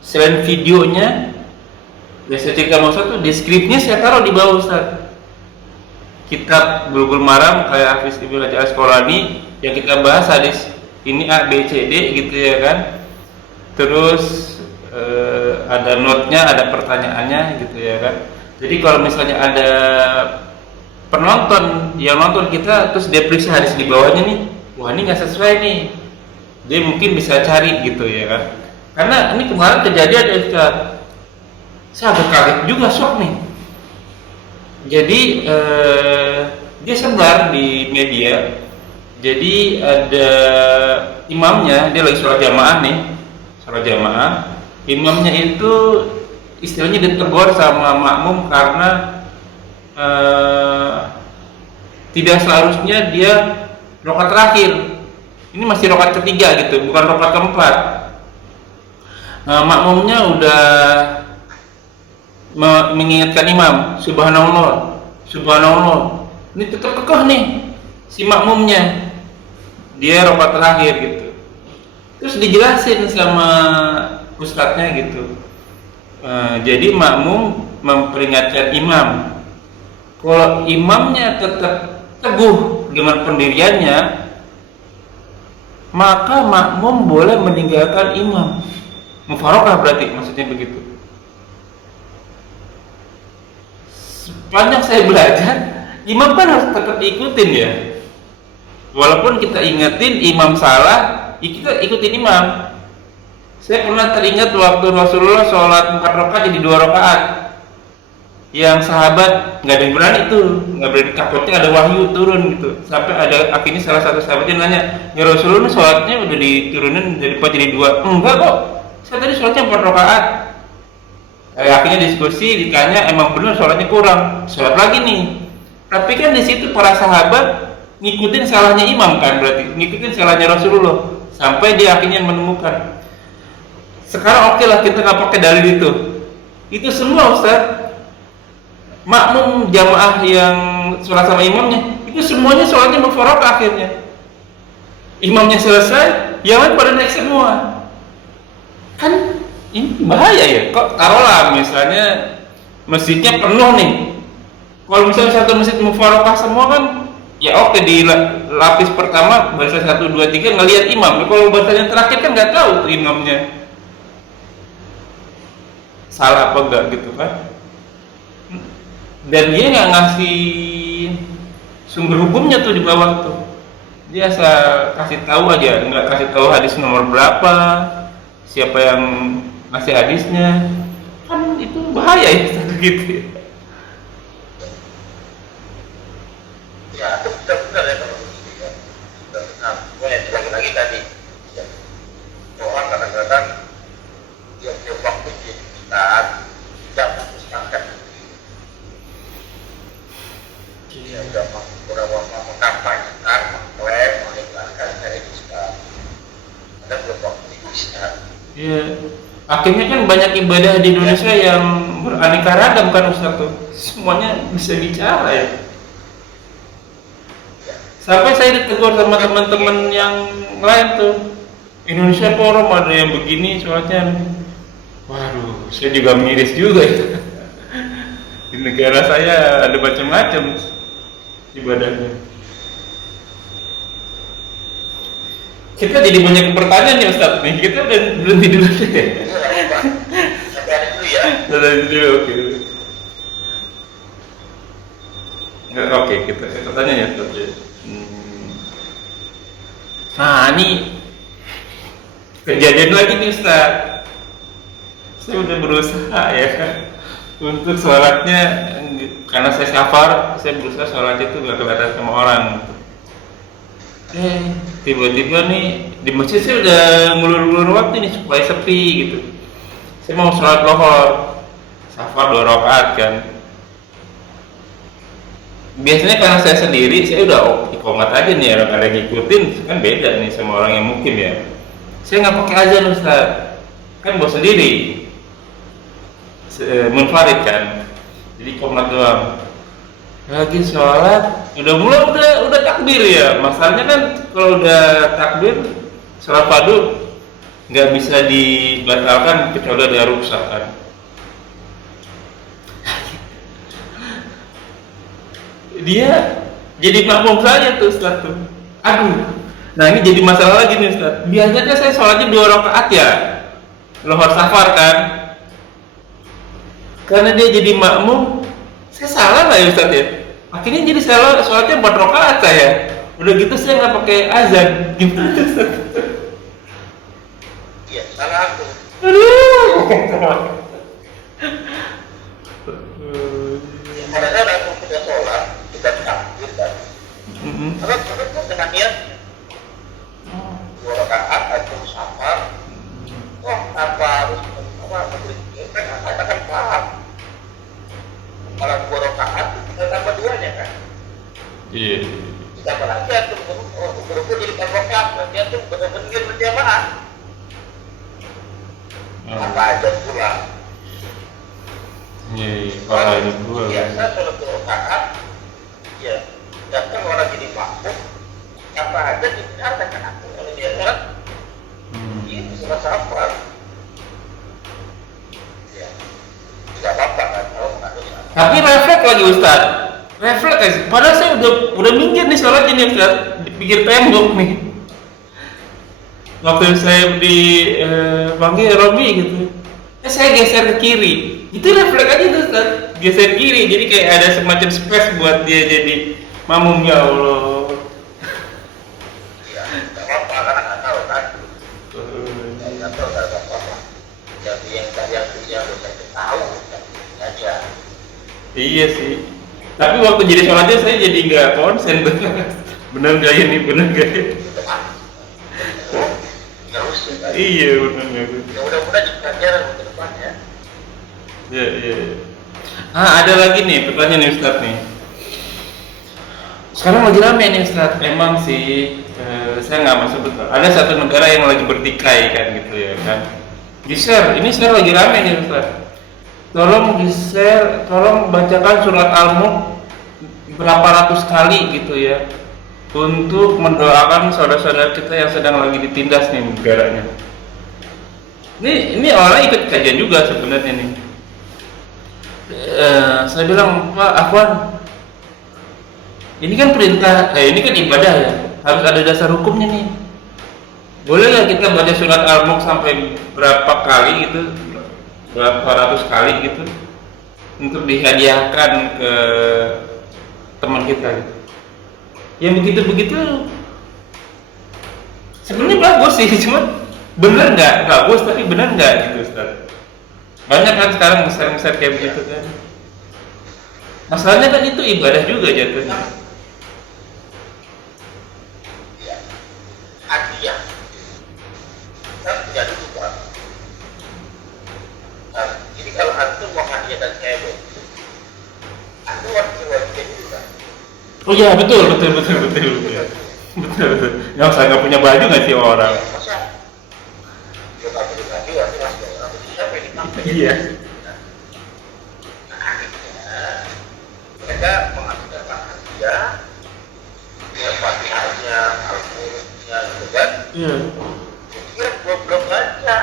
selain videonya, biasa cerita Ustaz tuh di skripnya saya taruh di bawah Ustaz. Kitab Bulughul Maram kayak Hafiz Ibnu Hajar Asqalani yang kita bahas hadis ini A, B, C, D gitu ya kan. Terus ada notnya, ada pertanyaannya gitu ya kan. Jadi kalau misalnya ada penonton yang nonton kita terus dia periksa hadis di bawahnya nih, wah ini nggak sesuai nih, dia mungkin bisa cari gitu ya kan. Karena ini kemarin kejadian ya Ustaz, saya agak kaget juga, shock nih. Jadi dia sebar di media. Jadi ada imamnya, dia lagi sholat jamaah nih, sholat jamaah. Imamnya itu istilahnya ditegur sama makmum karena tidak seharusnya dia rakaat terakhir. Ini masih rakaat ketiga gitu, bukan rakaat keempat. Makmumnya udah mengingatkan imam, subhanallah. Ini tetap kekeh nih si makmumnya, dia rakaat terakhir gitu. Terus dijelasin sama ustadznya gitu. Jadi makmum memperingatkan imam. Kalau imamnya tetap teguh dengan pendiriannya, maka makmum boleh meninggalkan imam. Mufaraqah berarti maksudnya begitu. Sepanjang saya belajar, imam kan harus tetap diikutin ya. Walaupun kita ingetin imam salah, kita ikutin imam. Saya pernah teringat waktu Rasulullah sholat 4 rakaat jadi 2 rakaat. Yang sahabat nggak ada yang berani tuh, nggak berani, takutnya ada wahyu turun gitu. Sampai ada akhirnya salah satu sahabatnya nanya, ya Rasulullah sholatnya udah diturunin dari 4 jadi 2. Enggak kok, saya tadi sholatnya 4 rakaat. Akhirnya diskusi, ditanya emang benar sholatnya kurang, sholat lagi nih. Tapi kan di situ para sahabat ngikutin salahnya imam kan, berarti ngikutin salahnya Rasulullah sampai dia akhirnya menemukan. Sekarang oke lah kita nggak pakai dalil itu semua Ustaz. makmum jamaah yang sholat sama imamnya itu semuanya sholatnya mufaraqah akhirnya. Imamnya selesai, yang lain pada naik semua. Kan ini bahaya ya. Kok taruhlah misalnya masjidnya penuh nih. Kalau misalnya satu masjid mufaraqah semua kan ya oke, di lapis pertama barisan 1, 2, 3 ngelihat imam. Kalau barisan yang terakhir kan nggak tahu tuh imamnya salah apa enggak gitu kan. Dan dia nggak ngasih sumber hukumnya tuh di bawah tuh. Dia asal kasih tahu aja, nggak kasih tahu hadis nomor berapa, siapa yang ngasih hadisnya. Kan itu bahaya ya gitu. Ya, itu benar-benar ya kalau begitu ya. Benar. Lagi-lagi tadi, ya. Orang kadang-kadang dia waktu di saat tidak memusnahkan. Dia sudah mengkampanyekan, mengklaim, mengiklankan dari Islam. Ada belum waktu itu Islam. Iya. Akhirnya kan banyak ibadah di Indonesia yang beraneka ragam kan Ustaz tuh. Semuanya bisa bicara ya. Sampai saya ditegur sama teman-teman yang lain tuh. Indonesia forum ada yang begini soalnya. Waduh, saya juga miris juga itu. Di negara saya ada macam-macam ibadahnya. Kita jadi banyak pertanyaan nih Ustaz nih. Kita udah berhenti dulu deh. Sampai ada dulu ya. Sampai dulu, oke. Oke, kita tanya ya Ustaz. Nah, ini kejadian lagi nih Ustaz. Saya udah berusaha ya untuk sholatnya, karena saya safar, saya berusaha sholatnya itu gak kelihatan sama orang. Tiba-tiba nih di masjid saya udah ngulur-ngulur waktu nih supaya sepi gitu. Saya mau sholat lohor, safar 2 rakaat kan. Biasanya karena saya sendiri, saya udah iqamat aja nih, orang ada yang ngikutin kan beda nih sama orang yang mukim ya. Saya nggak pakai azan Ustaz, kan bawa sendiri, munfarid kan, jadi iqamat doang. Lagi sholat, udah takbir ya. Masalahnya kan kalau udah takbir, sholat fardu nggak bisa dibatalkan kecuali ada rukhsah kan. Dia jadi makmum saya tuh Ustaz tuh. Aduh, nah ini jadi masalah lagi nih Ustaz. Biasanya saya sholatnya 2 rakaat ya, lohor safar kan. Karena dia jadi makmum, saya salah nggak ya Ustaz ya? Akhirnya jadi saya sholatnya 4 rakaat saya. Udah gitu saya nggak pakai azan. Gimana Ustaz? Iya, salah aku. Aduh. Kadang-kadang aku sudah sholat, kita takbir kan. Kalau itu dengan niat 2 rakaat atau safar, apa harus katakan paham. Kalau 2 rakaat kita tambah 2-nya kan. Iya. Ditambah lagi atau berubah jadi 4 rakaat, berarti itu benar-benar berjamaah. Apa aja pulang. Iya, kalau ini gua. Biasa sholat 2 rakaat, ya datang orang jadi makmum, apa aja dibenarkan kan aku kalau dia sholat, itu sholat safar. Ya, tidak apa-apa kan kalau nggak dosa. Tapi refleks lagi Ustaz, refleks aja. Padahal saya udah minggir nih sholatnya nih Ustaz, di pinggir tembok nih. Waktu saya panggil Robi gitu, saya geser ke kiri. Itu refleks aja tuh Ustaz, geser kiri. Jadi kayak ada semacam space buat dia jadi makmum. Ya Allah. Ya, nggak apa-apa karena nggak tahu kan. Nggak tahu nggak apa-apa. Jadi yang bisa tahu aja. Iya sih. Tapi waktu jadi sholatnya saya jadi nggak konsen. Bener nggak ini, bener nggak ya? Terus kan. Iya bener nggak. Ya mudah-mudahan pelajaran ke depan ya. Iya. Ada lagi nih pertanyaan nih Ustaz nih. Sekarang lagi rame nih Ustaz. Emang sih saya nggak masuk betul. Ada satu negara yang lagi bertikai kan gitu ya kan. Di share, ini share lagi rame nih Ustaz. tolong di-share, tolong bacakan surat Al-Mulk berapa ratus kali gitu ya, untuk mendoakan saudara-saudara kita yang sedang lagi ditindas nih negaranya. Ini orang ikut kajian juga sebenarnya nih. Saya bilang, Pak Afwan, ini kan perintah, ini kan ibadah ya, harus ada dasar hukumnya nih. Boleh nggak kita baca surat Al-Mulk sampai berapa kali gitu, berapa ratus kali gitu, untuk dihadiahkan ke teman kita gitu. Yang begitu-begitu sebenarnya bagus sih, cuma bener nggak bagus, tapi bener nggak gitu Ustaz. Banyak kan sekarang besar-besar kayak begitu kan. Masalahnya kan itu ibadah juga jatuhnya. Artinya kan tidak lupa. Jadi kalau antum mau hadiah dan saya begitu, antum wajib juga. Oh iya betul. Betul. Nggak usah nggak punya baju nggak sih orang. Masa dia nggak punya baju, artinya masih orang siapa yang dipakai? Iya. Nah, akhirnya mereka mengadakan hadiah, ya Fatihahnya, Al-Qur'annya, gitu kan? Iya. Dia belum baca,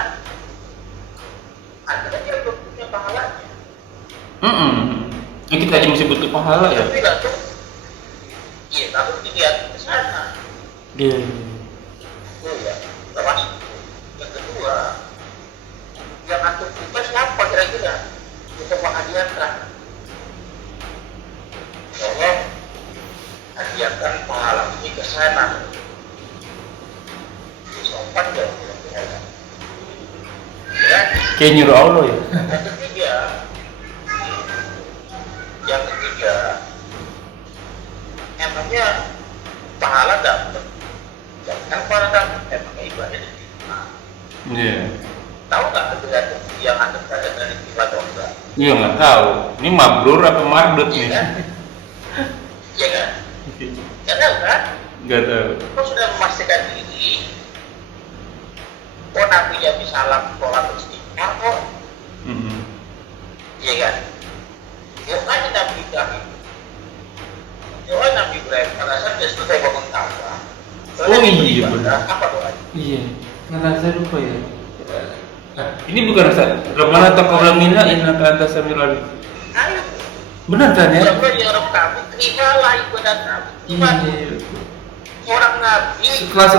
artinya dia belum punya pahalanya. Ini kita aja masih butuh pahala ya. Tapi lah tuh, iya, tapi dilihat ke sana. Iya. Itu ya, termasuk yang kedua, yang antum kita siapa kira-kira untuk menghadiahkan? Tolong hadiahkan pahala ini ke sana. Sopan ya, kira-kira. Ya, Kayak nyuruh Allah ya. yang ketiga, emangnya pahala dapat? Jangan pahala dapat, emangnya ibadah diterima. Iya. Tahu nggak kebetulan yang anda berada dari ibadah enggak? Iya nggak tahu. Ini mabrur apa mardut Iya nih? kan? Iya kan? Nggak tahu kan? Nggak tahu. Kau sudah memastikan diri. Oh Nabi Nabi salam sholat istighfar kok. Iya kan? Doanya Nabi Ibrahim. Doa Nabi Ibrahim pada saat dia selesai bangun Ka'bah. Oh iya benar. Apa doanya? Iya. Karena saya lupa ya. Ini bukan Ustaz. Rabbana taqabbal minna innaka antas samiul alim. Ayo. Benar kan ya? Ya Rabb kami terimalah ibadah kami. Iya. Orang Nabi. Sekelas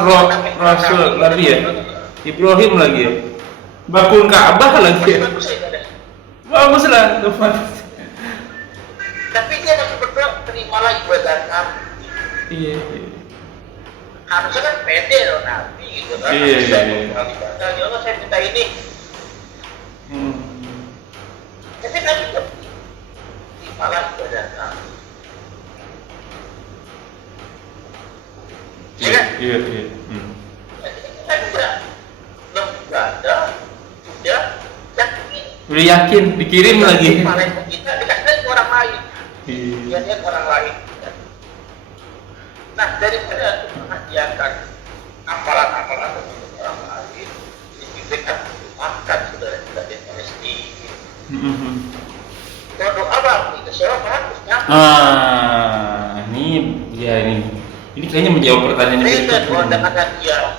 Rasul Nabi ya. Ibrahim lagi ya. Bangun Ka'bah lagi ya. Bagus lah. Tapi dia masih berdoa terimalah ibadah kami. Iya. Harusnya kan pede loh Nabi gitu kan. Iya. Ya Allah saya minta ini. Tapi Nabi tuh terimalah ibadah kami. Iya kan? Iya. Jadi kita juga belum ibadah, sudah yakin. Udah yakin dikirim lagi. Malaikat kita dikasih ke orang lain. Iya. Dia lihat orang lain. Nah daripada menghadiahkan amalan-amalan untuk orang lain, diberikan makan saudara kita di Palestina. Kalau doa bang, itu siapa bagusnya? Ini kayaknya menjawab pertanyaan yang Beda doa dengan hadiah.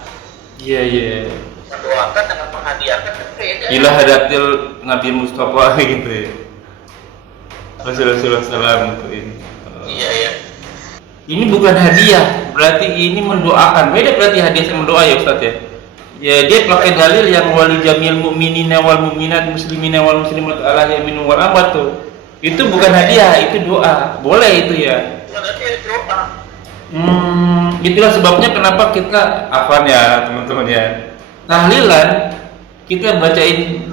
Iya. Mendoakan dengan menghadiahkan kan beda. Ila hadatil Nabi Mustafa gitu ya. Rasulullah SAW untuk ini. Iya. Ini bukan hadiah, berarti ini mendoakan. Beda berarti hadiah sama doa ya Ustaz ya. Ya dia pakai dalil yang wali jamil mu'minina wal mu'minat muslimina wal muslimat ala yaminu wal amwat tuh. Itu bukan hadiah, itu doa. Boleh itu ya. Berarti doa. Itulah sebabnya kenapa kita apaan ya teman-teman ya. Tahlilan kita bacain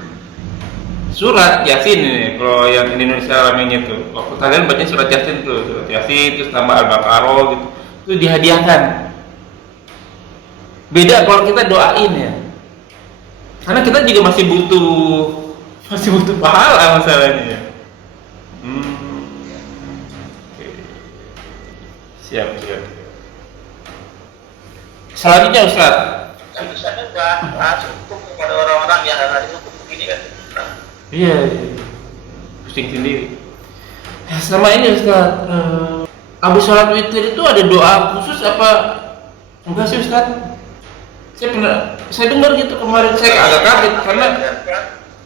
surat Yasin ini, kalau yang Indonesia ramainya tuh. Waktu kalian baca surat Yasin tuh, surat Yasin terus tambah Al-Baqarah gitu. Itu dihadiahkan. Beda kalau kita doain ya. Karena kita juga masih butuh pahala masalahnya ya. Siap. Selanjutnya Ustaz. Kan bisa juga bahas hukum kepada orang-orang yang hari hukum begini kan. Iya. pusing sendiri. Sama ini Ustaz, habis sholat witir itu ada doa khusus apa enggak sih Ustaz? Saya dengar gitu kemarin, saya agak kaget karena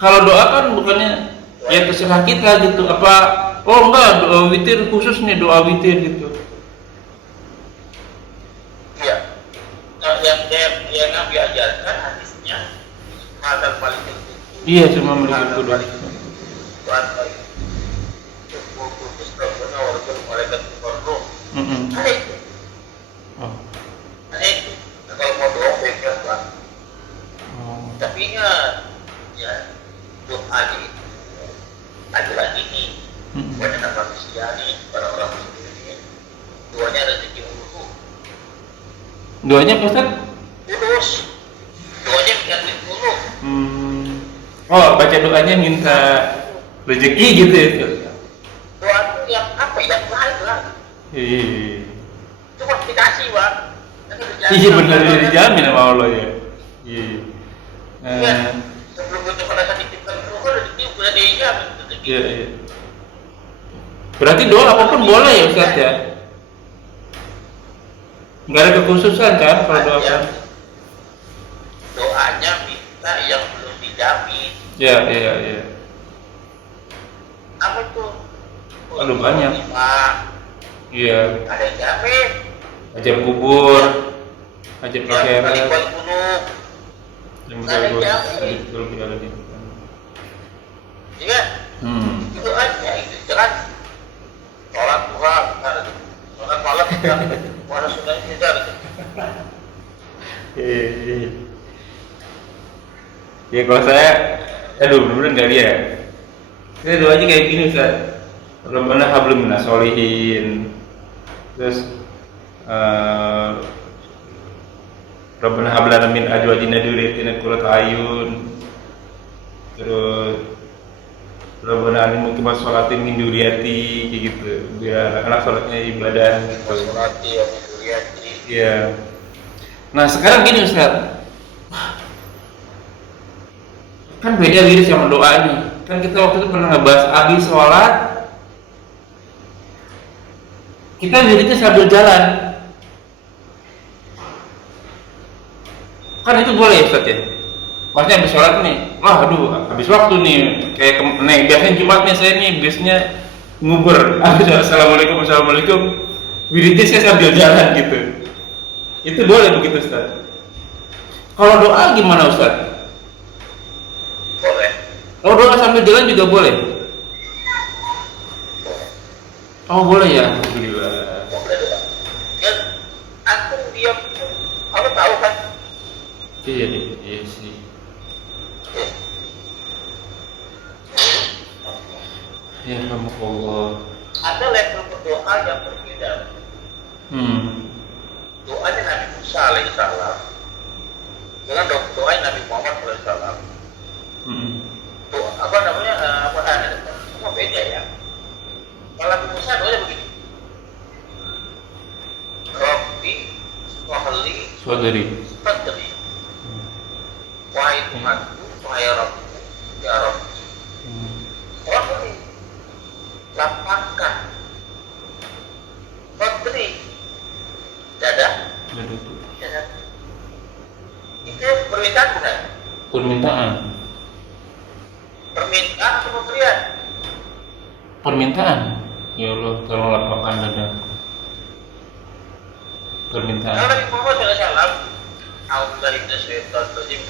kalau doa kan bukannya ya terserah kita gitu, apa oh enggak doa witir khusus nih, doa witir gitu. Iya. Nah, yang Nabi ajarkan hadisnya hadal paling penting. Iya, cuma melihat doa. Tuhan baik. Tuhan khusus Rabbana warahmatullahi wabarakatuh. Ada itu. Oh. Ada itu. Nah, kalau mau doa baikkan Pak. Oh. Tapi ingat, ya doa ini adalah ini. Bukan anak manusia nih, pada orang muslim ini. Doanya rezeki dulu. Doanya apa Ustaz? Terus doanya minta duit dulu. Oh, baca doanya minta rezeki gitu ya. Doa itu yang apa? Yang lain lah. Iya. Cuma dikasih Pak. Iya benar, dijamin sama Allah ya. Iya. Iya. Sebelum itu pada saat dititipkan dulu kan udah dijamin rezeki. Iya, iya. Berarti doa apapun boleh ya Ustaz ya? Nggak ada kekhususan kan kalau doa kan? Doanya minta yang belum dijamin. Iya, iya, iya. Apa itu? Aduh, banyak. Iya. Ada yang jamin. Ajab kubur, ajab Yang akhirat, kali gunung. yang Ada yang bagus, jamin. betul ada di. Iya. Itu aja itu. Jangan sholat duha, sholat malam kita mana sudah kita. Iya. Ya kalau saya, aduh bener-bener nggak lihat. Saya doanya kayak gini Ustaz. Rabbana hablum minas sholihin. Terus Rabbana hab lana min azwajina dzurriyyatina qurrata a'yun. Terus Rabbana alimna kama sholatin min dzurriyyati kayak gitu. Biar anak sholatnya ibadah gitu. Sholati yang duriati. Iya. Nah, sekarang gini Ustaz. Kan beda wirid sama doa nih. Kan kita waktu itu pernah ngebahas habis sholat kita wiridnya sambil jalan. Kan itu boleh ya Ustaz ya? Maksudnya habis sholat nih, wah aduh habis waktu nih, kayak nih biasanya Jumat nih saya nih biasanya ngubur, assalamualaikum, wiridnya saya sambil jalan gitu. Itu boleh begitu Ustaz? Kalau doa gimana Ustaz? Boleh. Kalau doa sambil jalan juga boleh? Oh boleh ya? Alhamdulillah. Boleh doa. Dan antum diam, kamu tahu kan? Iya sih. Ya Allah. Ada level berdoa yang berbeda. Doanya Nabi Musa alaihissalam dengan doa Nabi Muhammad alaihissalam. Doa apa namanya? Semua beda ya. Kalau Nabi Musa doanya begini. Rabbi wahli Saudari. sadri. Wahai Tuhanku, wahai Rabbi, ya Rabbi. Rabbi lapangkan sadri. Dada. Itu permintaan bukan? Permintaan. Permintaan atau pemberian? Permintaan. Ya Allah, tolong lapangkan dada. Permintaan. Kalau Nabi Muhammad SAW, Alhamdulillah syaitan rajim.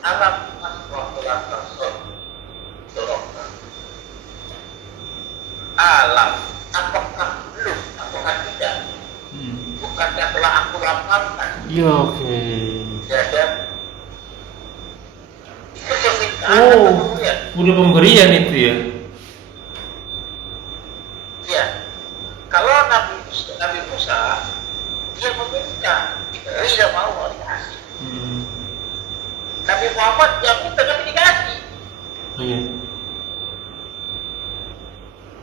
Alam asrafullah rasul. Alam, apakah belum, apakah tidak? Bukankah telah aku lapangkan? Ya oke. Dada. Itu permintaan Oh, atau pemberian? udah pemberian itu ya. Iya. Kalau Nabi Musa dia meminta, diberi dan mau dikasih. Nabi Muhammad yang minta tapi dikasih. Iya.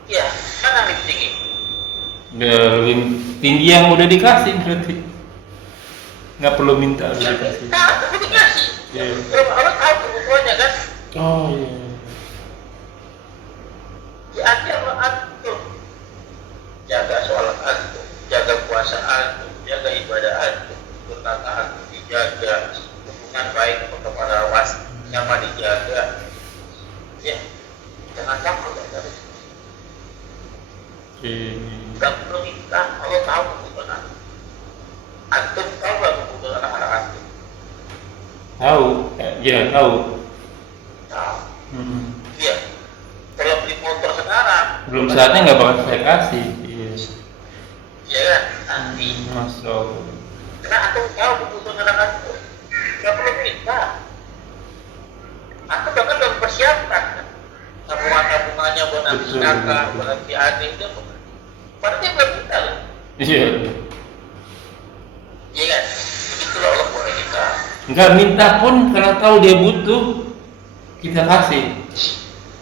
Iya, mana lebih tinggi? Lebih tinggi yang udah dikasih berarti. Nggak perlu minta udah dikasih. Nah, tapi dikasih. Iya. Orang tahu kebutuhannya kan? Oh iya. Diajarlah antum jaga sholat antum, jaga puasa antum, jaga ibadah antum, berkata antum dijaga, hubungan baik kepada wasit nyaman dijaga. Ya, jangan takut dari dan perintah Allah tahu kebutuhan antum, tahu lah kebutuhan anak-anak antum. Tahu, ya tahu. Tahu. Iya. Kalau beli motor sekarang, Belum saatnya nggak bakal saya kasih. Iya. iya kan? Nanti. Masuk. Karena antum tahu kebutuhan anak antum, nggak perlu minta. Antum bahkan udah mempersiapkan tabungannya buat nanti Betul, sedekah, betul. buat nanti adik itu. Berarti belum minta loh. Iya. Iya kan? Begitulah Allah boleh kita. Nggak minta pun karena tahu dia butuh, kita kasih.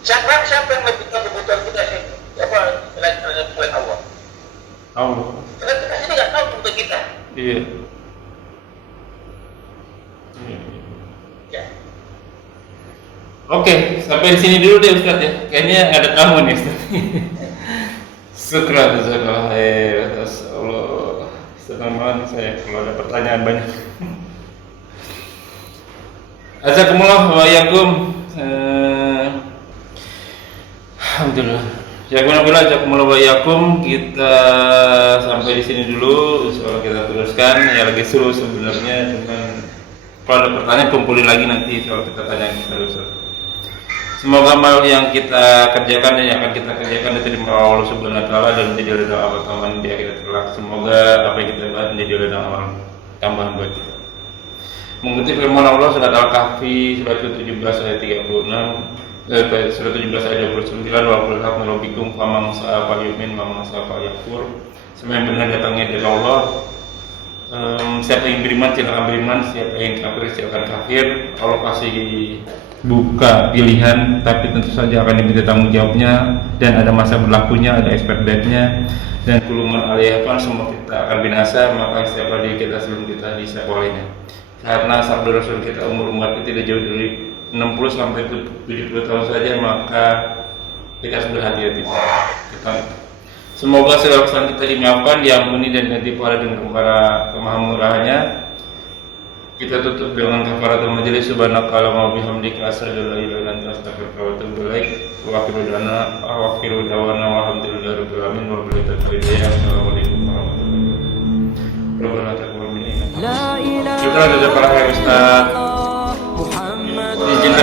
Siapa yang lebih tahu kebutuhan kita sih? Siapa selain Allah? Allah. Karena kita sini nggak tahu kebutuhan kita. Iya. Ya. Oke, sampai di sini dulu deh Ustaz ya. Kayaknya ada tamu nih Ustaz. Syukran jazakallah khair. Allah. Senang banget saya kalau ada pertanyaan banyak. Jazakumullah wa iyyakum. Alhamdulillah. Jazakumullah wa iyyakum. Kita sampai di sini dulu. Insyaallah kita teruskan. Ya lagi seru sebenarnya, cuman kalau ada pertanyaan kumpulin lagi nanti kalau kita tanyain terus. Semoga amal yang kita kerjakan dan yang akan kita kerjakan diterima oleh Allah Subhanahu wa taala dan menjadi ladang amal tambahan di akhirat kelak. Semoga apa yang kita bahas menjadi ladang amal tambahan buat kita. Mengutip firman Allah surat Al-Kahfi surat 17 ayat 36, surat 17 ayat 29, wa qul haq min rabbikum faman sa'a falyu'min wa man sa'a falyakfur. Semua yang benar datangnya dari Allah. Siapa yang beriman silakan beriman, siapa yang kafir silakan kafir. Allah kasih buka pilihan, tapi tentu saja akan diminta tanggung jawabnya dan ada masa berlakunya, ada expert date-nya, dan kuluman aliyahkan semua kita akan binasa, maka siapa diri kita sebelum kita bisa olehnya. Karena sabda Rasul kita umur umat tidak jauh dari 60 sampai 70 tahun saja, maka kita harus berhati-hati. Semoga segala kesalahan kita dimaafkan, diampuni dan diganti pahala dengan para kemahamurahannya. Kita tutup dengan kafaratul majelis. Subhanakallahumma wa bihamdika asyhadu an la ilaha illa anta astaghfiruka wa atubu ilaik. Wa akhiru da'wana walhamdulillahi rabbil alamin wa billahi taufiq. Assalamualaikum warahmatullahi wabarakatuh. Rabbana taqabbal minna. لا إله Kita ada para Ustaz. محمد Izin